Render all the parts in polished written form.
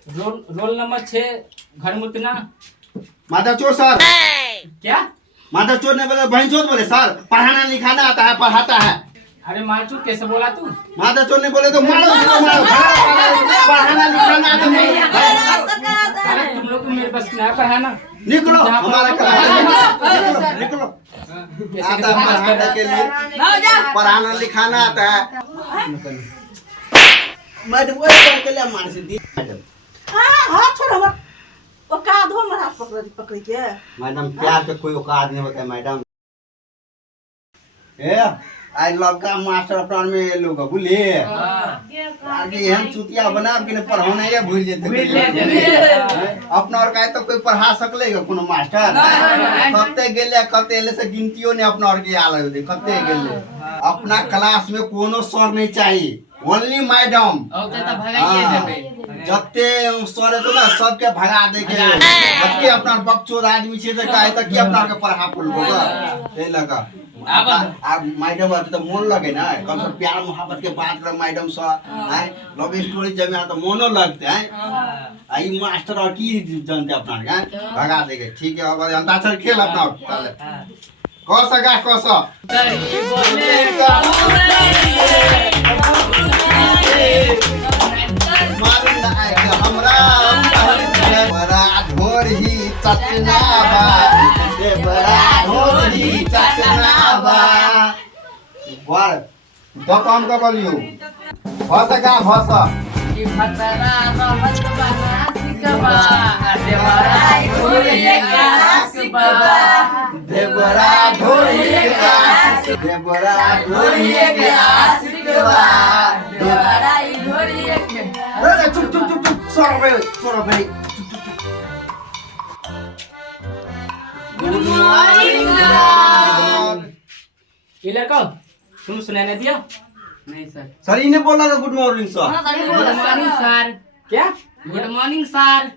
Roll number 6 घर मुतना। माधव चोर sir. क्या? माधव चोर ने बोले बहन चोर बोले सर पढ़ाना लिखाना आता है पढ़ाता है। अरे मारचू कैसे बोला तू? माधव चोर ने बोले तो मारो उसको मारो पढ़ाना लिखाना आता नहीं। अरे तुम लोग को मेरे बस ना पढ़ाना। निकलो हमारा क्लास निकलो। आता है पढ़ाने के लिए पढ़ाना लिखाना आता है। मैडम वो के लिए मार से दी मैडम। हाथ छोड़ हमर औकात हो मर हाथ पकड़ के। मैडम प्यार के कोई औकात नहीं होता है मैडम। ए आई लव का मास्टर अपना में लोग बोलिए आगे हम चुतिया बना के पढ़ाना ये भूल जेते अपना और का तो कोई पढ़ा सकलेगा कोनो मास्टर कते गेले कते एले से गिनतियो ने अपना और के आले दे कते गेले अपना क्लास में कोनो सर नहीं चाहिए ओनली मैडम जत्ते सर तो ना सबके भगा दे के सबके अपना बकचोद आदमी छे त काहे त की अपना के पढ़ा पुल होगा ए लगा अब मैडम अब तो मन लगे ना कम से प्यार मोहब्बत के बात कर मैडम सा है लव स्टोरी जब यहाँ तो मोनो लगते हैं आई मास्टर और की जानते अपना हैं भगा देंगे ठीक है अब अंताक्षर खेल अपना कौन सा गा कौन सा बड़ा ढोर ही चटनावा बड़ा ढोर ही चटनावा वर तो काम का बोलियो भाषा का भाषा कि फतरा रहत बना सिकबा देवरा ढोरिए का सिकबा देवरा ढोरिए का देवरा ढोरिए का सिकबा देवरा ढोरिए के अरे चुप चुप चुप चुप सोरो भाई गुड मॉर्निंग ये लड़का तुम सुनाने दिया? नहीं सर। सर इन्हें बोला था good morning sir. Good morning sir. क्या? Good morning sir.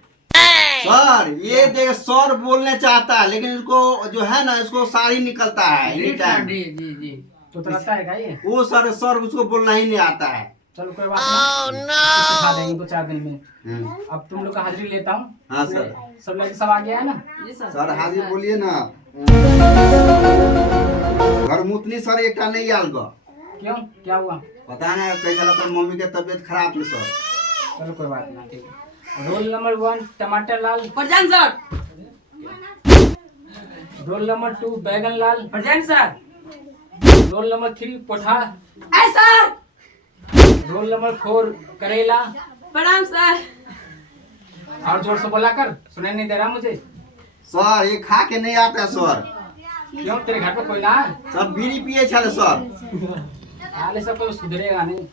सर ये देख सर बोलने चाहता है लेकिन इसको जो है ना इसको सारी निकलता है एनी टाइम। जी जी जी। तो तरसता है क्या ये? वो सर उसको बोलना ही नहीं आता है। चलो कोई बात नहीं सिखा देंगे 2-4 दिन में। अब तुम लोग का हाजिरी लेता हूँ। हाँ सर। सब लड़के सब आ गया है ना? सर हाजिर बोलिए ना। घर मुतनी सर एक नहीं आल गो। क्यों क्या हुआ? पता नहीं कैसा लगता मम्मी के तबीयत खराब थी सर। चलो कोई बात नहीं ठीक है। रोल नंबर 1 टमाटर लाल। Present sir. रोल नंबर 2 बैगन लाल। Present sir. रोल नंबर 3 पोठा। ऐ सर। रोल नंबर 4 करेला। प्रणाम सर। और जोर से बोला कर सुनाई नहीं दे रहा मुझे। सर ये खा के नहीं आता है सर। क्यों तेरे घर पे कोई ना है? सब बीड़ी पिए छले सर। आले सब कोई सुधरेगा नहीं।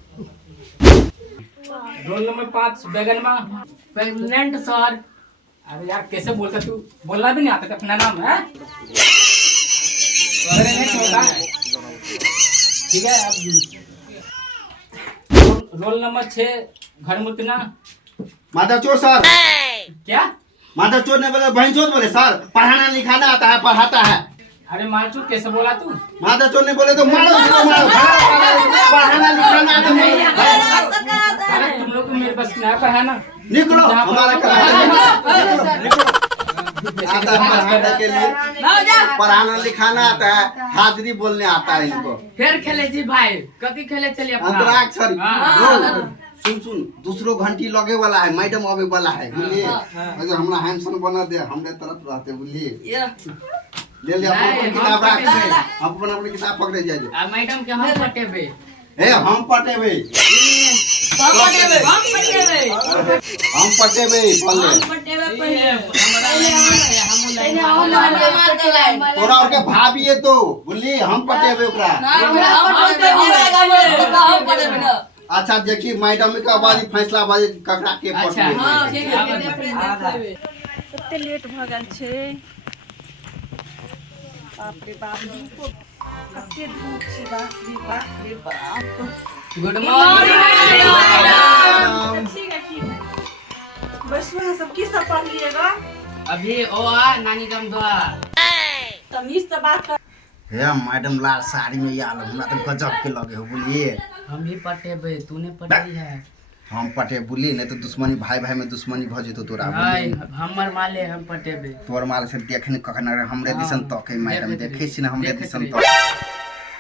रोल नंबर 5 बैगन माँ। Pregnant sir. अरे यार कैसे बोलता तू? बोलना भी नहीं आता अपना नाम है? अरे नहीं छोड़ता ठीक है। अब रोल नंबर 6 घर मुतना। माधव चोर सर। क्या? माधव चोर ने बोले बहन चोर बोले सर पढ़ाना लिखाना आता है पढ़ाता है। अरे मारचू कैसे बोला तू? माधव चोर ने बोले तो मारो उसको मारो पढ़ाना लिखाना आता नहीं। अरे तुम लोग को मेरे बस ना पढ़ाना। निकलो हमारा क्लास निकलो। आता है पढ़ाने के लिए पढ़ाना लिखाना आता है हाजिरी बोलने आता है इनको। फिर खेले जी भाई कभी खेले चलिए अंतराक्षरी सुन दूसरो घंटी लगे वाला है मैडम आवे वाला है बुझलिए अगर हमरा हैंडसम बना दे हमरे तरफ रहते बुझलिए ले ले अपन किताब रख अपन किताब पकड़े जाइए मैडम के हम पटेबे ए हम पटेबे हम पटेबे पल्ले तोरा और के भाभी है तो बुझली हम पटेबे ओकरा। अच्छा देखिए मैडम का बाजी फैसला बाजी ककरा के पटबे। हां ठीक है कते लेट भ गेल छै बाप रे बाप कते धूप छै बाप रे बाप। Good morning madam. ठीक है बसवा सब की सब पढ़ लिएगा? अभी ओ आ नानी दम दुआ तमीज से बात कर। हे मैडम लाल साड़ी में यार हमरा तो गजब के लगे हो बोलिए। हम ही पटेबे तूने पढ़ी है। हम पटे बुली नहीं तो दुश्मनी भाई भाई में दुश्मनी भ जेतो तोरा नहीं हमर माले हम पटेबे तोर माल से देखने कखन हमरे दिसन तके मैडम देखे छी ना हमरे दिसन तक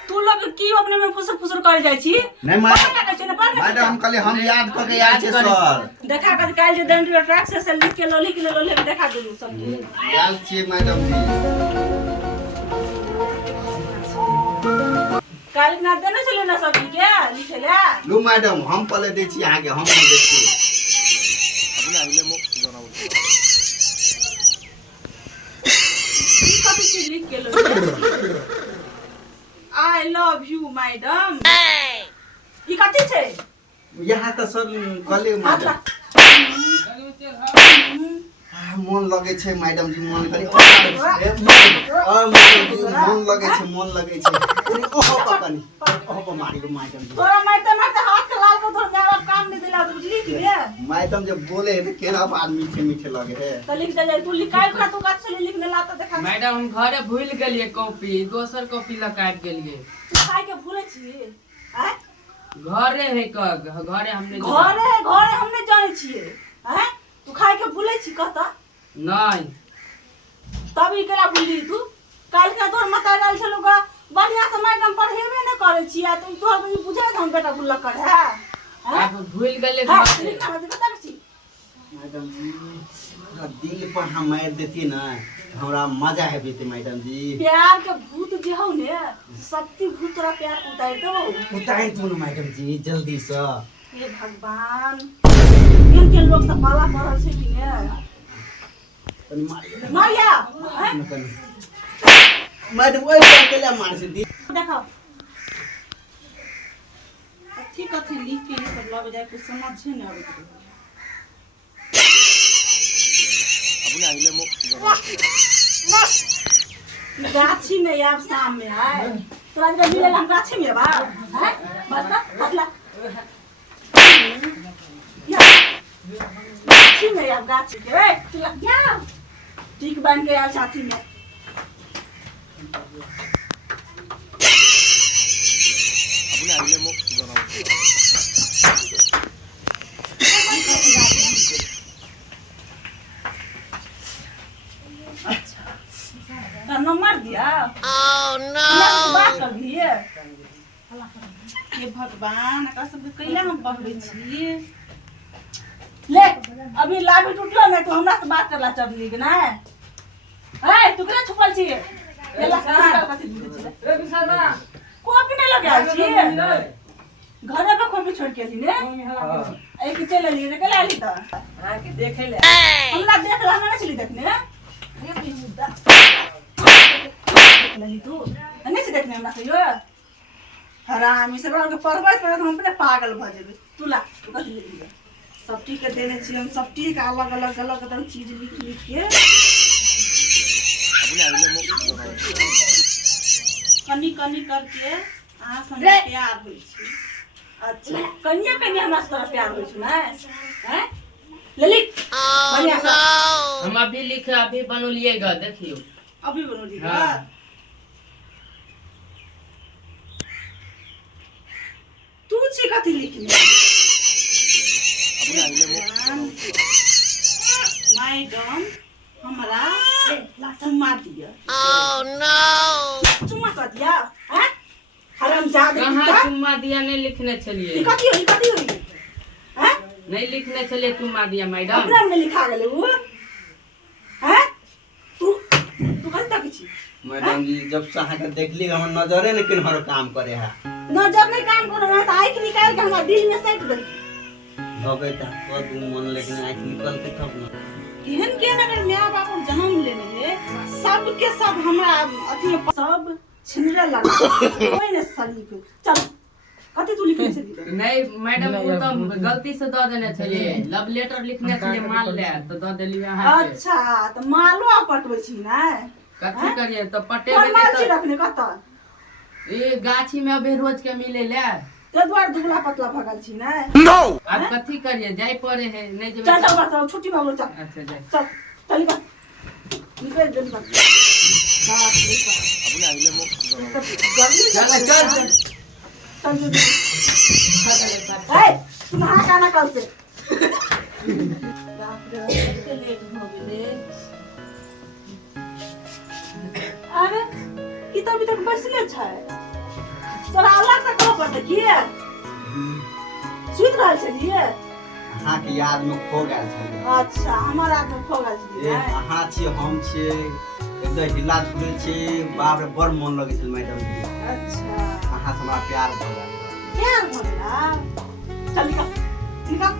तू लोग की अपने में फुसर फुसर कर जाय छी नहीं मैडम हम कहले हम याद क के याद छे सर देखा कर काल जे दंड ट्रैक से लिख के लोली देखा देलू सब याद छी मैडम जी काल ना देने चले ना सब के लिखेला लो मैडम हम पहले दे छी आगे हम देखिए अपने आइले मो जनाओ कथि से लिख के लो आई लव यू मैडम ई कथि छे यहाँ तो सर कहले मैडम मन लगे छे मैडम जी मन करे मन लगे छे ओहो पकनी ओहो मारियो मैडम जी तोरा मारते मारते हाथ के लाल को धर मेरा काम नहीं दिला तो बुझली कि रे मैडम जब बोले है तो केना बात मीठे मीठे लगे है तो लिख दे तू लिखाई का तू कत से लिखने ला तो देखा मैडम हम घरे भूल गेलिए कॉपी दोसर कॉपी ला काट गेलिए तू खाई के भूले छी हैं घरे है घरे हमने घरे हमने जाने छिए हैं तू खाई के भूले छी कहता नहीं तब ई केला भूली तू काल का तोर मता डाल छलुगा बढ़िया से मैडम पढ़ेबे न करे छिया तो तोर बुझे हम बेटा भूल कर है आप भूल गेलिए हां घर लिखना मत बता छी मैडम जी दिल पर हम मार देती ना हमरा मजा है बेटे मैडम जी प्यार के भूत जे हो ने शक्ति भूत तोरा प्यार उतार दो उतार दो ना मैडम जी जल्दी से हे भगवान के लोग सब पाला पड़ल छै कि ने मारिया मैडम ओए अकेले मार से दी देखो अच्छी कथी लिख के सब लग जाए कुछ समझ छै ने आबे अपने आइले मो जनाओ गाछी में याब शाम में है तोरा जे मिले हम गाछी में बा हैं बता हटला गाछी में याब गाछी के रे चला जा ठीक बन के यार साथी में अपने आइले मो जनाओ का नंबर दिया ओह नो बात कर दिए हे भगवान का सब कैला हम पढ़बै छी ले अभी लाभी टूटलो नहीं तो हमरा से बात करला चढ़ली कि ना ए तू केना छुपल छी ये ला कथि बुझे छी ए बिसाना कॉपी नहीं लगा छी घरे पे कॉपी छोड़ के ली ने हां एक चले ली रे केला ली त हां के देखे ले हमरा देख ला ना चली देखने रे बिजुदा नहीं तू नहीं से देखने हमरा कहियो हरामी से बड़ा के परवत पर हम अपने पागल भ जेबे तू ला तू कथि ले ली सब टी के देने छी हम सब टी का अलग अलग चीज लिख के अपने आइले मो जनाओ कनी कनी करके आ संगे प्यार होई छी अच्छा कन्या कन्या हमरा से प्यार होई छी ना हैं ले लिख बढ़िया सा हम अभी लिखे अभी बनौलिएगा देखियो अभी बनो दी हाँ। तू छी कथि लिखने अपने आइले मो मैडम हमरा चुम्मा दिया ओह नो चुम्मा कर दिया हैं हरामजादा कहाँ चुम्मा दिया नहीं लिखने चलिए ई कथि होई हैं नहीं लिखने चलिए चुम्मा दिया मैडम अपना में लिखा गेले वो हैं तू कथि तक छी मैडम जी जब से अहाँ के देखली हम नजरे न किन हर काम करे है नजर नहीं काम करो ना तो आंख निकाल के हमरा दिल में सट दे अबे त कद मन लेकिन आंख निकलते तब न केहन केहन अगर माय बाप जन्म लेने है सब के सब हमरा अथी सब छिनरे लगा कोई ने सली के चल कथि तू लिखने से दी नहीं मैडम वो तो गलती से दे देने चलिए लव लेटर लिखने चलिए मान ले तो दे देलिए यहाँ पे अच्छा तो मालो पटबै छी ना कथी करिए तो पटे कोन माल छी तो रखने कत ये गाछी में अभी रोज के मिले ले ते द्वार दुबला पतला भगल छी ना अब कथी करिए जाय पड़े है नहीं जेबे चल चल बस छुट्टी भागलो चल अच्छा जाय चल चल निकल जल्दी बात अपने आइले मो जनाओ गर्मी चल चल चल जो तुम हाँ ना कल से बाप रे के लेट हो गेले अरे ई तो अभी तक बैसले छै तोरा अलग से कहो पड़ते की सुत रहल छलिए अहाँ के याद में खो गेल छलिए अच्छा हमारा आदमी खो गेल छलिए अहाँ छियै हम छियै एकदम हिला झुले छियै बाप रे बड़ मन लगे छै मैडम जी अच्छा अहाँ से हमरा प्यार भऽ गेल क्या बोला चल निकल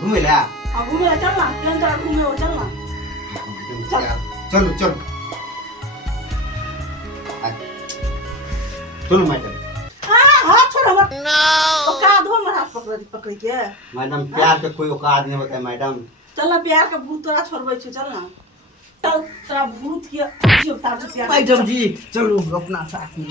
घूमे ला अब घूमे चल ना केन तरह घूमे हो चल ना चलो चलो चलो मैडम हाथ छोड़ हमर नो औकात हो मेरा हाथ पकड़ के मैडम प्यार के कोई औकात नहीं होता है मैडम चल ना प्यार के भूत तोरा छोड़बै छै चल ना चल तोरा भूत के प्यार मैडम जी चलो अपना साथ में